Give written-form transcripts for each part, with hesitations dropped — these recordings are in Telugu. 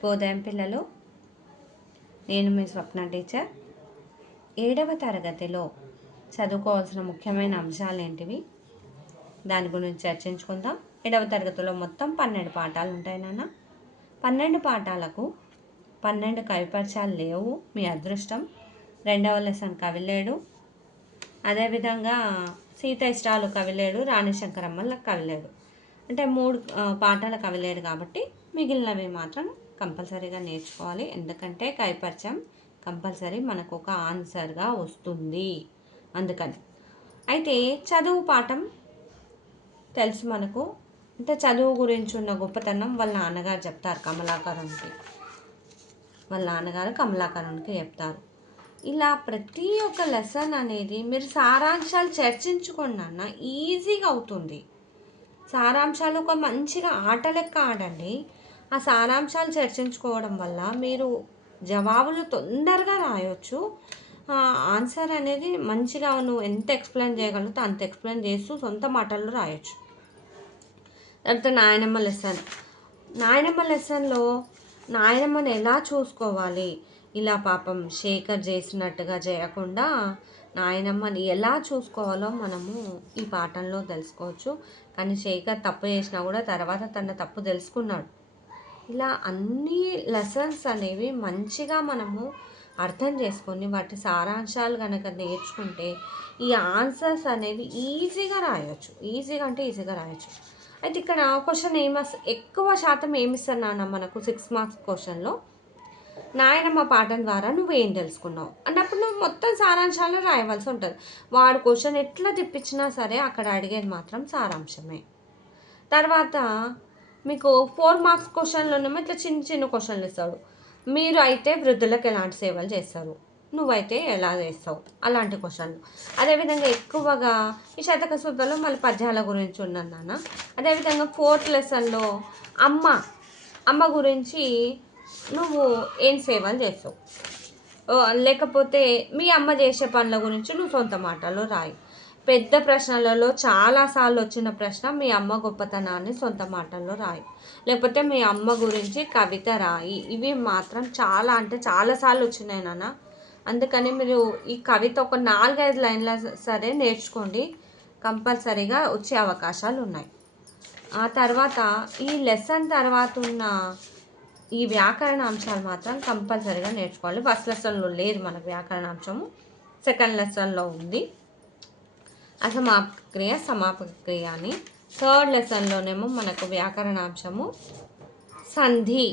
శుభోదయం పిల్లలు. నేను మీ స్వప్న టీచర్. 7వ తరగతిలో చదువుకోవాల్సిన ముఖ్యమైన అంశాలు ఏంటివి దాని గురించి చర్చించుకుందాం. 7వ తరగతిలో మొత్తం 12 పాఠాలు ఉంటాయి నాన్న. 12 పాఠాలకు 12 కవిపరిచయాలు లేవు, మీ అదృష్టం. 2వ లెసన్ కవిలేడు, అదేవిధంగా సీత ఇష్టాలు కవిలేడు, రాణి శంకరమ్మల కవిలేడు. అంటే 3 పాఠాల కవిలేడు కాబట్టి మిగిలినవి మాత్రం కంపల్సరీగా నేర్చుకోవాలి. ఎందుకంటే కవిపరిచయం కంపల్సరీ మనకు ఒక ఆన్సర్గా వస్తుంది, అందుకని. అయితే చదువు పాఠం తెలుసు మనకు. అంటే చదువు గురించి ఉన్న గొప్పతనం వాళ్ళ నాన్నగారు చెప్తారు కమలాకరునికి. వాళ్ళ నాన్నగారు కమలాకరునికి చెప్తారు. ఇలా ప్రతి ఒక్క లెసన్ అనేది మీరు సారాంశాలు చర్చించుకోండి అన్న, ఈజీగా అవుతుంది. సారాంశాలు ఒక మంచిగా ఆట లెక్క ఆడండి. ఆ సారాంశాలు చర్చించుకోవడం వల్ల మీరు జవాబులు తొందరగా రాయొచ్చు. ఆన్సర్ అనేది మంచిగా నువ్వు ఎంత ఎక్స్ప్లెయిన్ చేయగలుగుతావు అంత ఎక్స్ప్లెయిన్ చేస్తూ సొంత మాటల్లో రాయొచ్చు. తర్వాత నాయనమ్మ లెసన్. నాయనమ్మ లెసన్లో నాయనమ్మని ఎలా చూసుకోవాలి, ఇలా పాపం శేఖర్ చేసినట్టుగా చేయకుండా నాయనమ్మని ఎలా చూసుకోవాలో మనము ఈ పాఠంలో తెలుసుకోవచ్చు. కానీ శేఖర్ తప్పు చేసినా కూడా తర్వాత తన తప్పు తెలుసుకున్నాడు. ఇలా అన్ని లెసన్స్ అనేవి మంచిగా మనము అర్థం చేసుకొని వాటి సారాంశాలు కనుక నేర్చుకుంటే ఈ ఆన్సర్స్ అనేవి ఈజీగా రాయొచ్చు. ఈజీగా రాయొచ్చు. అయితే ఇక్కడ క్వశ్చన్ ఎక్కువ శాతం ఏమిస్తారు నాన్న మనకు 6 మార్క్స్ క్వశ్చన్లో, నాయనమ్మ పాఠం ద్వారా నువ్వేం తెలుసుకున్నావు అన్నప్పుడు నువ్వు మొత్తం సారాంశాలు రాయవలసి ఉంటుంది. వాడు క్వశ్చన్ ఎట్లా తిప్పించినా సరే అక్కడ అడిగేది మాత్రం సారాంశమే. తర్వాత మీకు 4 మార్క్స్ క్వశ్చన్లోనేమో ఇట్లా చిన్న చిన్న క్వశ్చన్లు ఇస్తాడు. మీరు అయితే వృద్ధులకు ఎలాంటి సేవలు చేస్తారు, నువ్వైతే ఎలా చేస్తావు, అలాంటి క్వశ్చన్లు. అదేవిధంగా ఎక్కువగా ఈ శతక సూత్రాలు మళ్ళీ పద్యాల గురించి ఉన్నాను నాన్న. అదేవిధంగా 4th లెసన్లో అమ్మ గురించి నువ్వు ఏం సేవలు చేస్తావు, లేకపోతే మీ అమ్మ చేసే పనుల గురించి నువ్వు సొంత మాటల్లో రాయి. పెద్ద ప్రశ్నలలో చాలాసార్లు వచ్చిన ప్రశ్న మీ అమ్మ గొప్పతనాన్ని సొంత మాటల్లో రాయి, లేకపోతే మీ అమ్మ గురించి కవిత రాయి. ఇవి మాత్రం చాలాసార్లు వచ్చినాయి నాన్న. అందుకని మీరు ఈ కవిత ఒక 4-5 లైన్ల సరే నేర్చుకోండి, కంపల్సరీగా వచ్చే అవకాశాలు ఉన్నాయి. ఆ తర్వాత ఈ లెసన్ తర్వాత ఉన్న ఈ వ్యాకరణ అంశాలు మాత్రం కంపల్సరీగా నేర్చుకోవాలి. ఫస్ట్ లెసన్లో లేదు మనకు వ్యాకరణ అంశము, సెకండ్ లెసన్లో ఉంది అసమాపక క్రియ సమాపక క్రియ అని. 3rd లెసన్లోనేమో మనకు వ్యాకరణాంశము సంధి,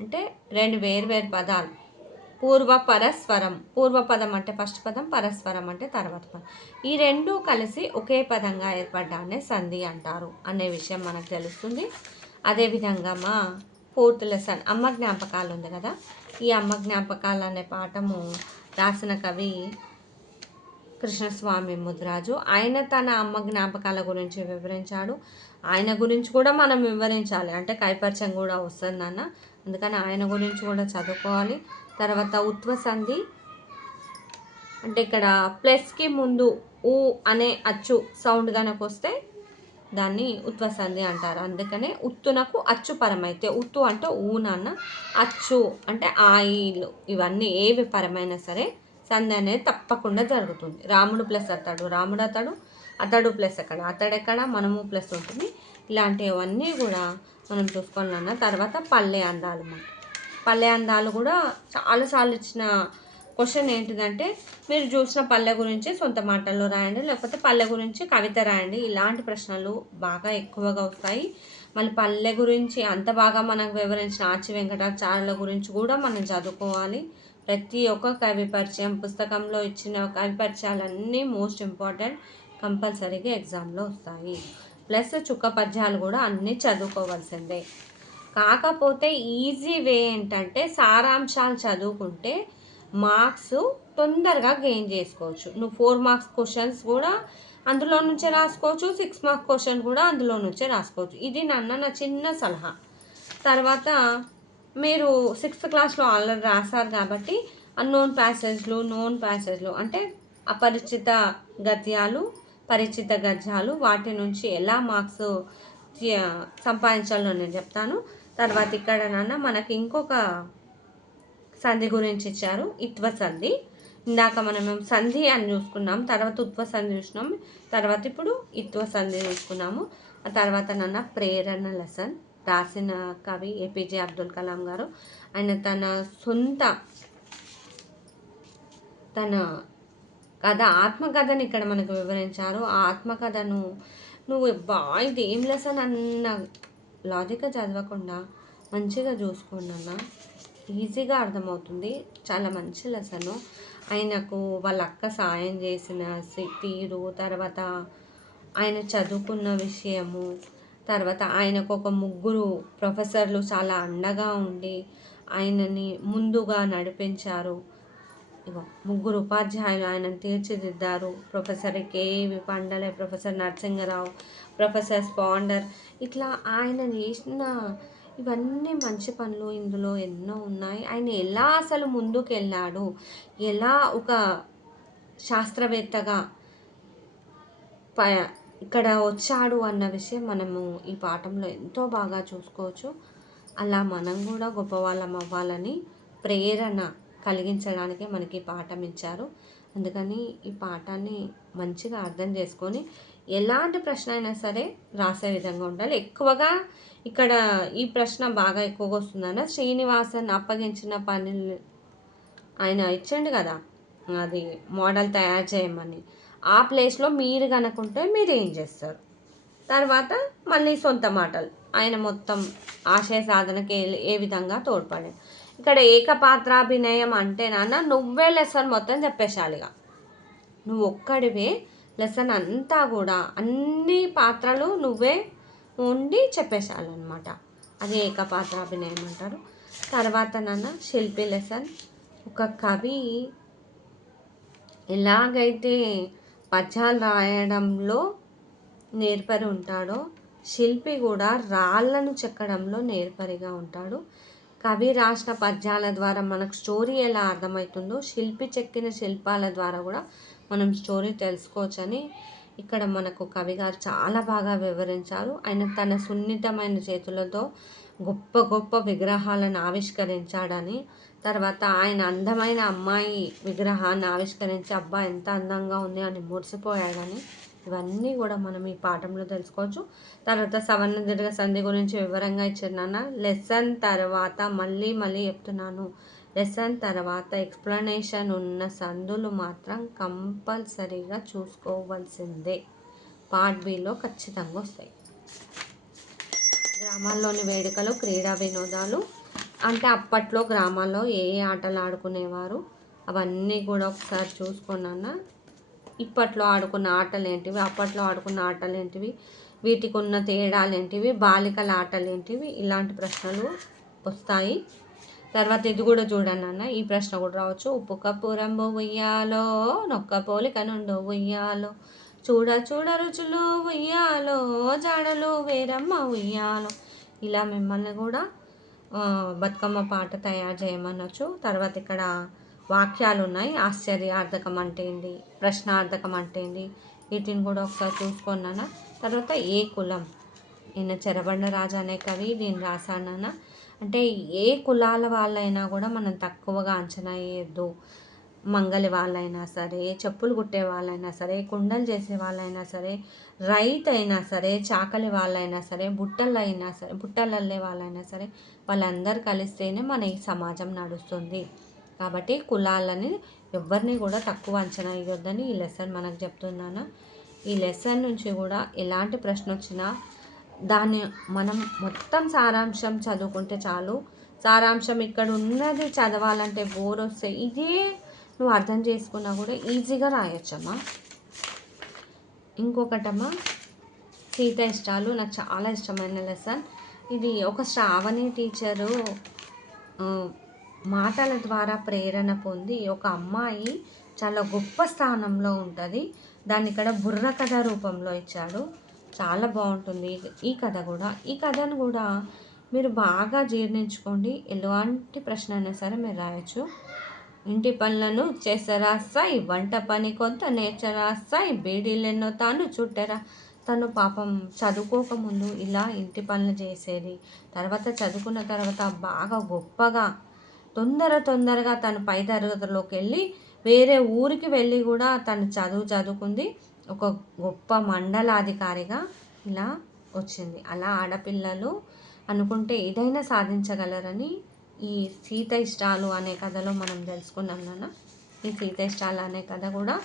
అంటే 2 వేర్వేరు పదాలు, పూర్వపరస్వరం. పూర్వపదం అంటే ఫస్ట్ పదం, పరస్వరం అంటే తర్వాత పదం. ఈ 2 కలిసి ఒకే పదంగా ఏర్పడ్డానే సంధి అంటారు అనే విషయం మనకు తెలుస్తుంది. అదేవిధంగా మా 4th లెసన్ అమ్మ జ్ఞాపకాలు ఉంది కదా, ఈ అమ్మ జ్ఞాపకాలు అనే పాఠము రాసిన కవి కృష్ణస్వామి ముదిరాజు. ఆయన తన అమ్మ జ్ఞాపకాల గురించి వివరించాడు. ఆయన గురించి కూడా మనం వివరించాలి, అంటే కైపరిచయం కూడా వస్తుంది అన్న, అందుకని ఆయన గురించి కూడా చదువుకోవాలి. తర్వాత ఉత్వ సంధి, అంటే ఇక్కడ ప్లస్కి ముందు ఊ అనే అచ్చు సౌండ్ కనుక వస్తే దాన్ని ఉత్వ సంధి అంటారు. అందుకనే ఉత్తునకు అచ్చు పరమైతే, ఉత్తు అంటే ఊనన్న, అచ్చు అంటే ఆయిల్, ఇవన్నీ ఏవి పరమైనా సరే సంధి అనేది తప్పకుండా జరుగుతుంది. రాముడు ప్లస్ అతడు, రాముడు అతడు, అతడు ప్లస్ ఎక్కడ, అతడెక్కడ, మనము ప్లస్ ఉంటుంది. ఇలాంటివన్నీ కూడా మనం చూసుకోవాలన్న. తర్వాత పల్లె అందాలు. పల్లె అందాలు కూడా చాలాసార్లు ఇచ్చిన క్వశ్చన్ ఏంటిదంటే మీరు చూసిన పల్లె గురించి సొంత మాటల్లో రాయండి, లేకపోతే పల్లె గురించి కవిత రాయండి. ఇలాంటి ప్రశ్నలు బాగా ఎక్కువగా వస్తాయి. మళ్ళీ పల్లె గురించి అంత బాగా మనకు వివరించిన ఆచి వెంకటాచార్యుల గురించి కూడా మనం చదువుకోవాలి. ప్రతి ఒక్క కవి పరిచయం పుస్తకంలో ఇచ్చిన కవి పరిచయాలన్నీ మోస్ట్ ఇంపార్టెంట్, కంపల్సరీగా ఎగ్జామ్లో వస్తాయి. ప్లస్ చుక్క పద్యాలు కూడా అన్నీ చదువుకోవాల్సిందే. కాకపోతే ఈజీ వే ఏంటంటే సారాంశాలు చదువుకుంటే మార్క్స్ తొందరగా గెయిన్ చేసుకోవచ్చు. నువ్వు 4 మార్క్స్ క్వశ్చన్స్ కూడా అందులో నుంచే రాసుకోవచ్చు, 6 మార్క్స్ క్వశ్చన్ కూడా అందులో నుంచే రాసుకోవచ్చు. ఇది నా చిన్న సలహా. తర్వాత మీరు 6th క్లాస్లో ఆల్రెడీ రాశారు కాబట్టి అన్నోన్ ప్యాసేజ్లు, నోన్ ప్యాసేజ్లు అంటే అపరిచిత గద్యాలు, పరిచిత గద్యాలు, వాటి నుంచి ఎలా మార్క్స్ సంపాదించాలో నేను చెప్తాను. తర్వాత ఇక్కడ నాన్న మనకి ఇంకొక సంధి గురించి ఇచ్చారు, ఇత్వ సంధి. ఇందాక మనం సంధి అని చూసుకున్నాం, తర్వాత ఉత్వ సంధి చూసినాం, తర్వాత ఇప్పుడు ఇత్వ సంధి చూసుకున్నాము. ఆ తర్వాత నాన్న ప్రేరణ లెసన్ రాసిన కవి ఏపీజే అబ్దుల్ కలాం గారు. ఆయన తన కథ ఆత్మకథని ఇక్కడ మనకు వివరించారు. ఆ ఆత్మకథను నువ్వు ఇది ఏం లెసన్ అన్న లాజిక్గా చదవకుండా మంచిగా చూసుకున్నా ఈజీగా అర్థమవుతుంది. చాలా మంచి లెసను. ఆయనకు వాళ్ళ అక్క సాయం చేసిన తీరు, తర్వాత ఆయన చదువుకున్న విషయము, తర్వాత ఆయనకు ఒక 3 ప్రొఫెసర్లు చాలా అండగా ఉండి ఆయనని ముందుగా నడిపించారు. 3 ఉపాధ్యాయులు ఆయనను తీర్చిదిద్దారు. Professor KV Pandale, professor Narasingarao, professor స్పాండర్. ఇట్లా ఆయన చేసిన ఇవన్నీ మంచి పనులు ఇందులో ఎన్నో ఉన్నాయి. ఆయన ఎలా అసలు ముందుకు వెళ్ళాడు, ఎలా ఒక శాస్త్రవేత్తగా ఇక్కడ వచ్చాడు అన్న విషయం మనము ఈ పాఠంలో ఎంతో బాగా చూసుకోవచ్చు. అలా మనం కూడా గొప్పవాళ్ళం అవ్వాలని ప్రేరణ కలిగించడానికి మనకి పాఠం ఇచ్చారు. అందుకని ఈ పాఠాన్ని మంచిగా అర్థం చేసుకొని ఎలాంటి ప్రశ్న అయినా సరే రాసే విధంగా ఉండాలి. ఎక్కువగా ఇక్కడ ఈ ప్రశ్న బాగా ఎక్కువగా వస్తుందన్న శ్రీనివాసన్ అప్పగించిన పని ఆయన ఇచ్చండి కదా, అది మోడల్ తయారు చేయమని. ఆ ప్లేస్లో మీరు కనుకుంటే మీరు ఏం చేస్తారు? తర్వాత మళ్ళీ సొంత మాటలు, ఆయన మొత్తం ఆశయ సాధనకి ఏ విధంగా తోడ్పడే. ఇక్కడ ఏకపాత్రాభినయం అంటే నాన్న నువ్వే లెసన్ మొత్తం చెప్పేశాలిగా, నువ్వు ఒక్కడివే లెసన్ అంతా కూడా అన్ని పాత్రలు నువ్వే ఉండి చెప్పేశాలన్నమాట. అది ఏకపాత్రాభినయం అంటారు. తర్వాత నాన్న శిల్పి లెసన్. ఒక కవి ఎలాగైతే పద్యాలు రాయడంలో నేర్పరి ఉంటాడో, శిల్పి కూడా రాళ్ళను చెక్కడంలో నేర్పరిగా ఉంటాడు. కవి రాసిన పద్యాల ద్వారా మనకు స్టోరీ ఎలా అర్థమవుతుందో, శిల్పి చెక్కిన శిల్పాల ద్వారా కూడా మనం స్టోరీ తెలుసుకోవచ్చని ఇక్కడ మనకు కవి గారు చాలా బాగా వివరించారు. ఆయన తన సున్నితమైన చేతులతో గొప్ప గొప్ప విగ్రహాలను ఆవిష్కరించాడని, తర్వాత ఆయన అందమైన అమ్మాయి విగ్రహాన్ని ఆవిష్కరించి అబ్బా ఎంత అందంగా ఉంది అని మురిసిపోయాడని, ఇవన్నీ కూడా మనం ఈ పాఠంలో తెలుసుకోవచ్చు. తర్వాత సవర్ణ దీర్ఘ సంధి గురించి వివరంగా ఇచ్చిన లెసన్ తర్వాత మళ్ళీ చెప్తున్నాను, లెసన్ తర్వాత ఎక్స్ప్లెనేషన్ ఉన్న సందులు మాత్రం కంపల్సరీగా చూసుకోవాల్సిందే. పార్ట్ బిలో ఖచ్చితంగా వస్తాయి. గ్రామాల్లోని వేడుకలు, క్రీడా వినోదాలు అంటే అప్పట్లో గ్రామాల్లో ఏ ఆటలు ఆడుకునేవారు అవన్నీ కూడా ఒకసారి చూసుకున్నా. ఇప్పట్లో ఆడుకున్న ఆటలు ఏంటివి, అప్పట్లో ఆడుకున్న ఆటలు ఏంటివి, వీటికి ఉన్న తేడాలు ఏంటివి, బాలికల ఆటలు ఏంటివి, ఇలాంటి ప్రశ్నలు వస్తాయి. తర్వాత ఇది కూడా చూడండి అన్న, ఈ ప్రశ్న కూడా రావచ్చు. ఉప్పు కప్పు రంబు ఉయ్యాలో, నొక్క పోలిక నుండు ఉయ్యాలో, చూడ చూడ రుచులు ఉయ్యాలో, జాడలు వేరమ్మ ఉయ్యాలో. ఇలా మిమ్మల్ని కూడా బతుకమ్మ పాట తయారు చేయమనొచ్చు. తర్వాత ఇక్కడ వాక్యాలు ఉన్నాయి. ఆశ్చర్యార్థకం అంటే ఏంటి, ప్రశ్నార్థకం అంటే ఏంటి, వీటిని కూడా ఒకసారి చూసుకున్నాను. తర్వాత ఏ కులం, ఈయన చెరబండ రాజు అనే కవి దీన్ని రాశానన్న. అంటే ఏ కులాల వాళ్ళైనా కూడా మనం తక్కువగా అంచనా వేయద్దు. మంగలి వాళ్ళైనా సరే, చెప్పులు కుట్టే వాళ్ళైనా సరే, కుండలు చేసే వాళ్ళైనా సరే, రైతు అయినా సరే, చాకలి వాళ్ళైనా సరే, బుట్టలల్లే వాళ్ళైనా సరే, వాళ్ళందరూ కలిస్తేనే మన ఈ సమాజం నడుస్తుంది. కాబట్టి కులాలని ఎవరిని కూడా తక్కువ అంచనా వేయొద్దని ఈ లెసన్ మనకు చెప్తున్నాను. ఈ లెసన్ నుంచి కూడా ఎలాంటి ప్రశ్న వచ్చినా దాన్ని మనం మొత్తం సారాంశం చదువుకుంటే చాలు. సారాంశం ఇక్కడ ఉన్నది చదవాలంటే బోర్ వస్తే ఇదే నువ్వు అర్థం చేసుకున్నా కూడా ఈజీగా రాయొచ్చమ్మా. ఇంకొకటమ్మా సీత ఇష్టాలు, నాకు చాలా ఇష్టమైన లెసన్ ఇది. ఒక శ్రావణి టీచరు మాటల ద్వారా ప్రేరణ పొంది ఒక అమ్మాయి చాలా గొప్ప స్థానంలో ఉంటుంది, దాన్ని ఇక్కడ బుర్ర కథ రూపంలో ఇచ్చాడు. చాలా బాగుంటుంది ఈ కథ కూడా. ఈ కథను కూడా మీరు బాగా జీర్ణించుకోండి. ఎలాంటి ప్రశ్న అయినా సరే మీరు రాయొచ్చు. ఇంటి పనులను చేసరాస్తాయి, వంట పని కొంత నేర్చరాస్తాయి, బీడీలెన్నో తాను చుట్టరా, తను పాపం చదువుకోకముందు ఇలా ఇంటి పనులు చేసేది. తర్వాత చదువుకున్న తర్వాత బాగా గొప్పగా తొందరగా తను పై తరగతిలోకి వెళ్ళి వేరే ఊరికి వెళ్ళి కూడా తను చదువుకుంది. ఒక గొప్ప మండలాధికారిగా ఇలా వచ్చింది. అలా ఆడపిల్లలు అనుకుంటే ఏదైనా సాధించగలరని ఈ సీత ఇష్టాలు అనే కథలో మనం తెలుసుకున్నాం నాన్న. ఈ సీత ఇష్టాలు అనే కథ కూడా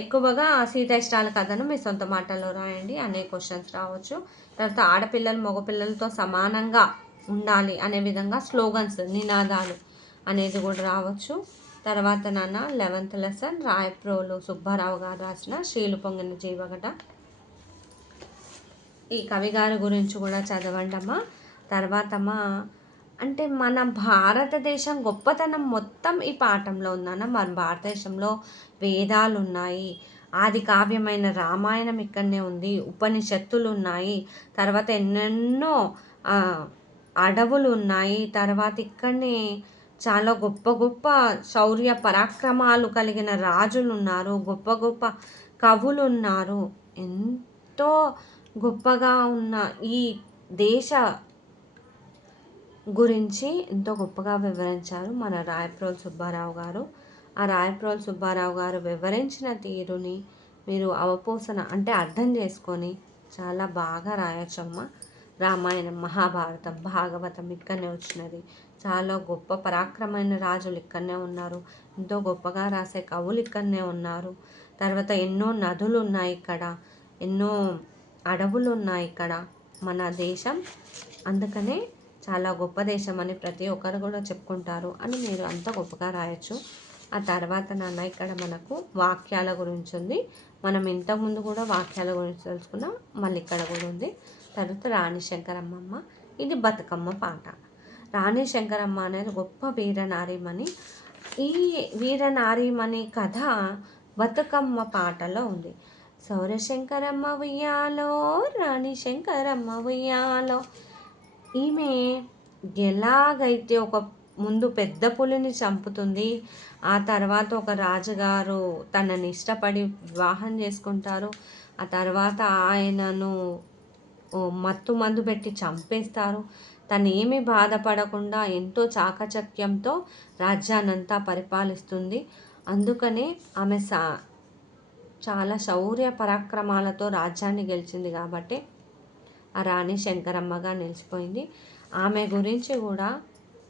ఎక్కువగా సీత ఇష్టాల కథను మీ సొంత మాటల్లో రాయండి. అనేక క్వశ్చన్స్ రావచ్చు. తర్వాత ఆడపిల్లలు మగపిల్లలతో సమానంగా ఉండాలి అనే విధంగా స్లోగన్స్, నినాదాలు అనేది కూడా రావచ్చు. తర్వాత నాన్న 11th లెసన్ రాయప్రోలు సుబ్బారావు గారు రాసిన శ్రీలు పొంగిన జీవగట. ఈ కవి గారి గురించి కూడా చదవండి అమ్మా. తర్వాత అమ్మా అంటే మన భారతదేశం గొప్పతనం మొత్తం ఈ పాఠంలో ఉందన్న. మన భారతదేశంలో వేదాలు ఉన్నాయి, ఆది కావ్యమైన రామాయణం ఇక్కడనే ఉంది, ఉపనిషత్తులు ఉన్నాయి, తర్వాత ఎన్నెన్నో అడవులు ఉన్నాయి, తర్వాత ఇక్కడనే చాలా గొప్ప గొప్ప శౌర్య పరాక్రమాలు కలిగిన రాజులు ఉన్నారు, గొప్ప గొప్ప కవులు ఉన్నారు. ఎంతో గొప్పగా ఉన్న ఈ దేశ గురించి ఎంతో గొప్పగా వివరించారు మన రాయప్రోలు సుబ్బారావు గారు. ఆ రాయప్రోలు సుబ్బారావు గారు వివరించిన తీరుని మీరు అవపోసన అంటే అర్థం చేసుకొని చాలా బాగా రాయొచ్చమ్మ. రామాయణం, మహాభారతం, భాగవతం ఇక్కడనే వచ్చినది. చాలా గొప్ప పరాక్రమైన రాజులు ఇక్కడనే ఉన్నారు, ఎంతో గొప్పగా రాసే కవులు ఇక్కడనే ఉన్నారు. తర్వాత ఎన్నో నదులు ఉన్నాయి ఇక్కడ, ఎన్నో అడవులు ఉన్నాయి ఇక్కడ మన దేశం. అందుకనే చాలా గొప్ప దేశం అని ప్రతి ఒక్కరు కూడా చెప్పుకుంటారు అని మీరు అంత గొప్పగా రాయొచ్చు. ఆ తర్వాత నాన్న ఇక్కడ మనకు వాక్యాల గురించి ఉంది. మనం ఇంతకుముందు కూడా వాక్యాల గురించి తెలుసుకున్నాం, మళ్ళీ ఇక్కడ కూడా ఉంది. తర్వాత రాణి శంకరమ్మ, ఇది బతుకమ్మ పాట. రాణి శంకరమ్మ అనేది గొప్ప వీరనారీమణి. ఈ వీరనారీమణి కథ బతుకమ్మ పాటలో ఉంది. సౌరశంకరమ్మ ఉయ్యాలో, రాణి శంకరమ్మ ఉయ్యాలో. ఈమె ఎలాగైతే ఒక ముందు పెద్ద పులిని చంపుతుంది, ఆ తర్వాత ఒక రాజుగారు తనని ఇష్టపడి వివాహం చేసుకుంటారు, ఆ తర్వాత ఆయనను మత్తు మందు పెట్టి చంపేస్తారు. తను ఏమీ బాధపడకుండా ఎంతో చాకచక్యంతో రాజ్యాన్నంతా పరిపాలిస్తుంది. అందుకనే ఆమె చాలా శౌర్య పరాక్రమాలతో రాజ్యాన్ని గెలిచింది కాబట్టి ఆ రాణి శంకరమ్మగా నిలిచిపోయింది. ఆమె గురించి కూడా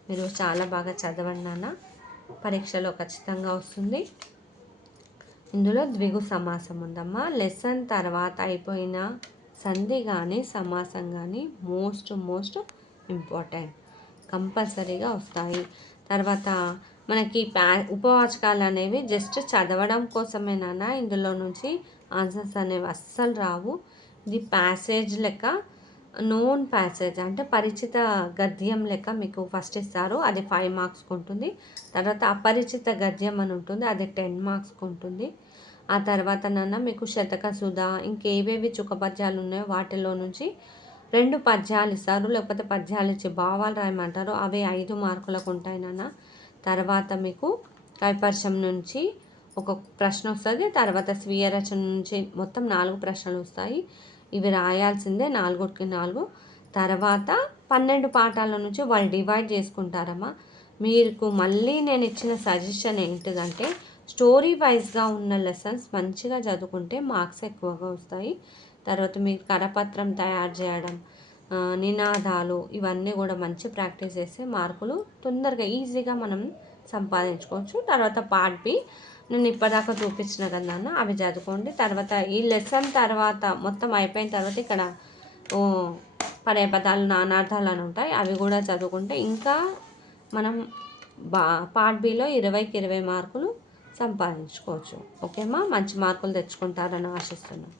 మీరు చాలా బాగా చదవండి నాన్న, పరీక్షలో ఖచ్చితంగా వస్తుంది. ఇందులో ద్విగు సమాసం ఉందమ్మా. లెసన్ తర్వాత అయిపోయిన సంధి కానీ సమాసం కానీ మోస్ట్ ఇంపార్టెంట్, కంపల్సరీగా వస్తాయి. తర్వాత మనకి ఉపవాచకాలు అనేవి జస్ట్ చదవడం కోసమే నాన్న. ఇందులో నుంచి ఆన్సర్స్ అనేవి అస్సలు రావు. ఇది ప్యాసేజ్ లెక్క, నోన్ ప్యాసేజ్ అంటే పరిచిత గద్యం లెక్క మీకు ఫస్ట్ ఇస్తారు, అది 5 మార్క్స్కి ఉంటుంది. తర్వాత అపరిచిత గద్యం అని ఉంటుంది, అది 10 మార్క్స్కి ఉంటుంది. ఆ తర్వాత నాన్న మీకు శతక సుధా, ఇంకేవేవి చుక్కపద్యాలు ఉన్నాయో వాటిలో నుంచి 2 పద్యాలు ఇస్తారు, లేకపోతే పద్యాలు ఇచ్చి భావాలు రాయమంటారు, అవి 5 మార్కులకు ఉంటాయి నాన్న. తర్వాత మీకు కైపర్శం నుంచి ఒక ప్రశ్న వస్తుంది, తర్వాత స్వీయ రచన నుంచి మొత్తం 4 ప్రశ్నలు వస్తాయి. ఇవి రాయాల్సిందే 4కి 4. తర్వాత 12 పాఠాల నుంచి వాళ్ళు డివైడ్ చేసుకుంటారమ్మా. మీకు మళ్ళీ నేను ఇచ్చిన సజెషన్ ఏంటిదంటే స్టోరీ వైజ్గా ఉన్న లెసన్స్ మంచిగా చదువుకుంటే మార్క్స్ ఎక్కువగా వస్తాయి. తర్వాత మీకు కరపత్రం తయారు చేయడం, నినాదాలు, ఇవన్నీ కూడా మంచి ప్రాక్టీస్ చేస్తే మార్కులు తొందరగా ఈజీగా మనం సంపాదించుకోవచ్చు. తర్వాత పార్ట్ బి నేను ఇప్పటిదాకా చూపించిన కదా అవి చదువుకోండి. తర్వాత ఈ లెసన్ తర్వాత మొత్తం అయిపోయిన తర్వాత ఇక్కడ పర్యాపదాలు, నానార్థాలు అని ఉంటాయి, అవి కూడా చదువుకుంటే ఇంకా మనం పార్ట్ బిలో 20కి 20 మార్కులు సంపాదించుకోవచ్చు. ఓకేమ్మా, మంచి మార్కులు తెచ్చుకుంటారని ఆశిస్తున్నాను.